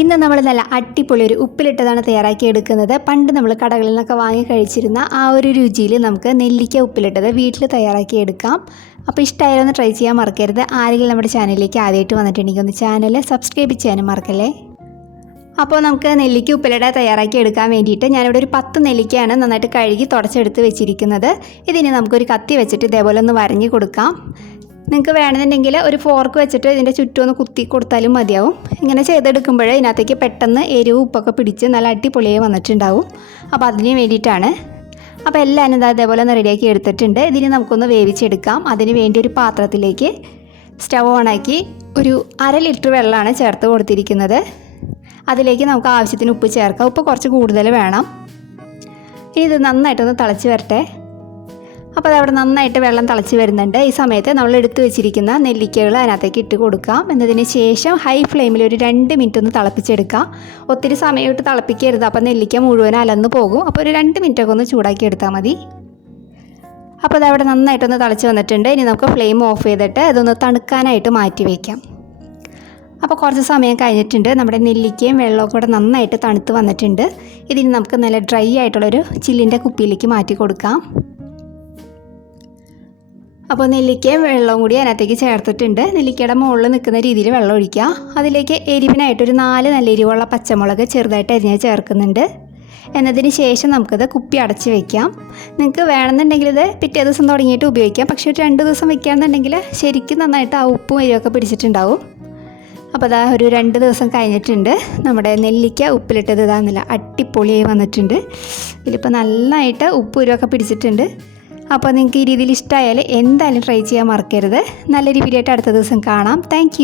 ഇന്ന് നമ്മൾ നല്ല അടിപൊളി ഒരു ഉപ്പിലിട്ടതാണ് തയ്യാറാക്കി എടുക്കുന്നത്. പണ്ട് നമ്മൾ കടകളിൽ നിന്നൊക്കെ വാങ്ങി കഴിച്ചിരുന്ന ആ ഒരു രുചിയിൽ നമുക്ക് നെല്ലിക്ക ഉപ്പിലിട്ടത് വീട്ടിൽ തയ്യാറാക്കി എടുക്കാം. അപ്പോൾ ഇഷ്ടമായാലും ഒന്ന് ട്രൈ ചെയ്യാൻ മറക്കരുത്. ആരെങ്കിലും നമ്മുടെ ചാനലിലേക്ക് ആദ്യമായിട്ട് വന്നിട്ടുണ്ടെങ്കിൽ ഒന്ന് ചാനൽ സബ്സ്ക്രൈബ് ചെയ്യാനും മറക്കല്ലേ. അപ്പോൾ നമുക്ക് നെല്ലിക്ക ഉപ്പിലിട്ട തയ്യാറാക്കി എടുക്കാൻ വേണ്ടിയിട്ട് ഞാനിവിടെ ഒരു 10 നെല്ലിക്കയാണ് നന്നായിട്ട് കഴുകി തുടച്ചെടുത്ത് വെച്ചിരിക്കുന്നത്. ഇതിന് നമുക്കൊരു കത്തി വെച്ചിട്ട് ഇതേപോലെ ഒന്ന് വരഞ്ഞ് കൊടുക്കാം. നിങ്ങൾക്ക് വേണമെന്നുണ്ടെങ്കിൽ ഒരു ഫോർക്ക് വെച്ചിട്ട് ഇതിൻ്റെ ചുറ്റും ഒന്ന് കുത്തി കൊടുത്താലും മതിയാവും. ഇങ്ങനെ ചെയ്തെടുക്കുമ്പോൾ ഇതിനകത്തേക്ക് പെട്ടെന്ന് എരിവ് ഉപ്പൊക്കെ പിടിച്ച് നല്ല അടിപൊളിയായി വന്നിട്ടുണ്ടാവും. അപ്പോൾ അതിന് വേണ്ടിയിട്ടാണ്. അപ്പോൾ എല്ലാം ഇതാ അതേപോലെ ഒന്ന് റെഡിയാക്കി എടുത്തിട്ടുണ്ട്. ഇതിന് നമുക്കൊന്ന് വേവിച്ചെടുക്കാം. അതിന് വേണ്ടി ഒരു പാത്രത്തിലേക്ക് സ്റ്റവ് ഓണാക്കി ഒരു 1/2 ലിറ്റർ വെള്ളമാണ് ചേർത്ത് കൊടുത്തിരിക്കുന്നത്. അതിലേക്ക് നമുക്ക് ആവശ്യത്തിന് ഉപ്പ് ചേർക്കാം. ഉപ്പ് കുറച്ച് കൂടുതൽ വേണം. ഇനി ഇത് നന്നായിട്ടൊന്ന് തിളച്ച് വരട്ടെ. അപ്പോൾ അതവിടെ നന്നായിട്ട് വെള്ളം തിളച്ച് വരുന്നുണ്ട്. ഈ സമയത്ത് നമ്മൾ എടുത്തു വെച്ചിരിക്കുന്ന നെല്ലിക്കകൾ അതിനകത്തേക്ക് ഇട്ട് കൊടുക്കാം. എന്നതിന് ശേഷം ഹൈ ഫ്ലെയിമിൽ ഒരു 2 മിനിറ്റ് ഒന്ന് തിളപ്പിച്ചെടുക്കാം. ഒത്തിരി സമയമായിട്ട് തിളപ്പിക്കരുത്, അപ്പോൾ നെല്ലിക്ക മുഴുവൻ അലന്ന് പോകും. അപ്പോൾ ഒരു 2 മിനിറ്റൊക്കെ ഒന്ന് ചൂടാക്കി എടുത്താൽ മതി. അപ്പോൾ അതവിടെ നന്നായിട്ടൊന്ന് തിളച്ച് വന്നിട്ടുണ്ട്. ഇനി നമുക്ക് ഫ്ലെയിം ഓഫ് ചെയ്തിട്ട് ഇതൊന്ന് തണുക്കാനായിട്ട് മാറ്റി വയ്ക്കാം. അപ്പോൾ കുറച്ച് സമയം കഴിഞ്ഞിട്ടുണ്ട്. നമ്മുടെ നെല്ലിക്കയും വെള്ളമൊക്കെ കൂടെ നന്നായിട്ട് തണുത്ത് വന്നിട്ടുണ്ട്. ഇതിന് നമുക്ക് നല്ല ഡ്രൈ ആയിട്ടുള്ളൊരു ചില്ലിൻ്റെ കുപ്പിയിലേക്ക് മാറ്റി കൊടുക്കാം. അപ്പോൾ നെല്ലിക്കയും വെള്ളവും കൂടി അതിനകത്തേക്ക് ചേർത്തിട്ടുണ്ട്. നെല്ലിക്കയുടെ മുകളിൽ നിൽക്കുന്ന രീതിയിൽ വെള്ളം ഒഴിക്കുക. അതിലേക്ക് എരിവിനായിട്ടൊരു 4 നല്ല എരിവുള്ള പച്ചമുളക് ചെറുതായിട്ട് അരിഞ്ഞ് ചേർക്കുന്നുണ്ട്. എന്നതിന് ശേഷം നമുക്കിത് കുപ്പി അടച്ച് വയ്ക്കാം. നിങ്ങൾക്ക് വേണമെന്നുണ്ടെങ്കിൽ ഇത് പിറ്റേ ദിവസം തുടങ്ങിയിട്ട് ഉപയോഗിക്കാം. പക്ഷേ ഒരു 2 ദിവസം വയ്ക്കുകയാണെന്നുണ്ടെങ്കിൽ ശരിക്കും നന്നായിട്ട് ആ ഉപ്പും എരിവൊക്കെ പിടിച്ചിട്ടുണ്ടാവും. അപ്പോൾ അതാ ഒരു 2 ദിവസം കഴിഞ്ഞിട്ടുണ്ട്. നമ്മുടെ നെല്ലിക്ക ഉപ്പിലിട്ടത് ഇതാകുന്നില്ല അടിപൊളിയായി വന്നിട്ടുണ്ട്. ഇതിലിപ്പോൾ നന്നായിട്ട് ഉപ്പ് എരിവൊക്കെ പിടിച്ചിട്ടുണ്ട്. അപ്പോൾ നിങ്ങൾക്ക് ഈ രീതിയിൽ ഇഷ്ടമായാൽ എന്തായാലും ട്രൈ ചെയ്യാൻ മറക്കരുത്. നല്ലൊരു വീഡിയോ ആയിട്ട് അടുത്ത ദിവസം കാണാം. താങ്ക്